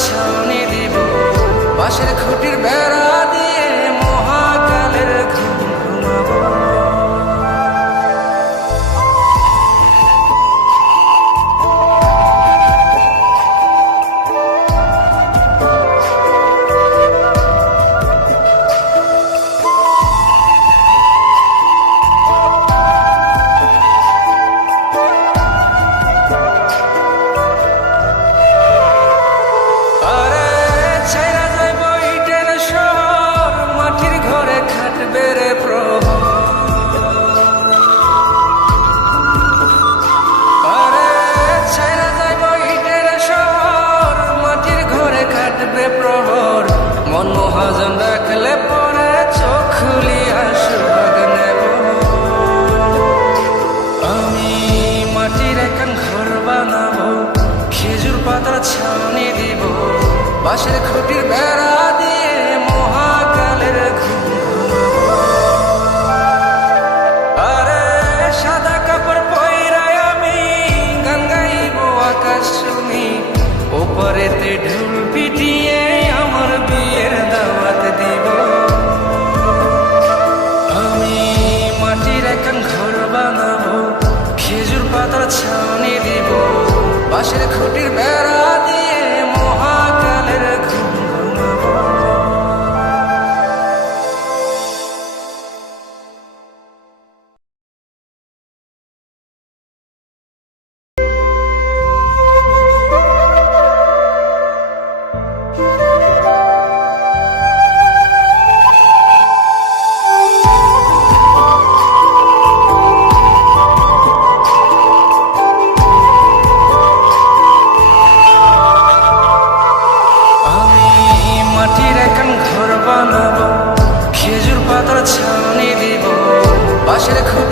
ছাউনি দিব, বাঁশের খুঁটির বেড়া দিয়ে মহাকালের ঘুম ঘুমাবো। মন মহাজন রাখলে পরে চোখ খুলিয়া সুভাগ নেব। আমি মাটির এখন ঘর বানাবো, খেজুর পাতার ছাউনি দিব, বাঁশের খুঁটির বেড়া দিয়ে মহাকালের ঘুম ঘুমাবো। আরে সাদা কাপড় পয়রায় আমি গান গাইব আকাশ শুনি, ওপরেতে ঢোল পিটিয়ে আমার বিয়ের দাওয়াত দিব। আমি মাটির এখন ঘর বানাবো, খেজুর পাতার ছাউনি দিব, বাঁশের খুঁটির বেড়া দিয়ে মহাকালের ঘুম ঘুমাবো। খেজুর পাতার ছাউনি দিব, বাঁশের খুঁটি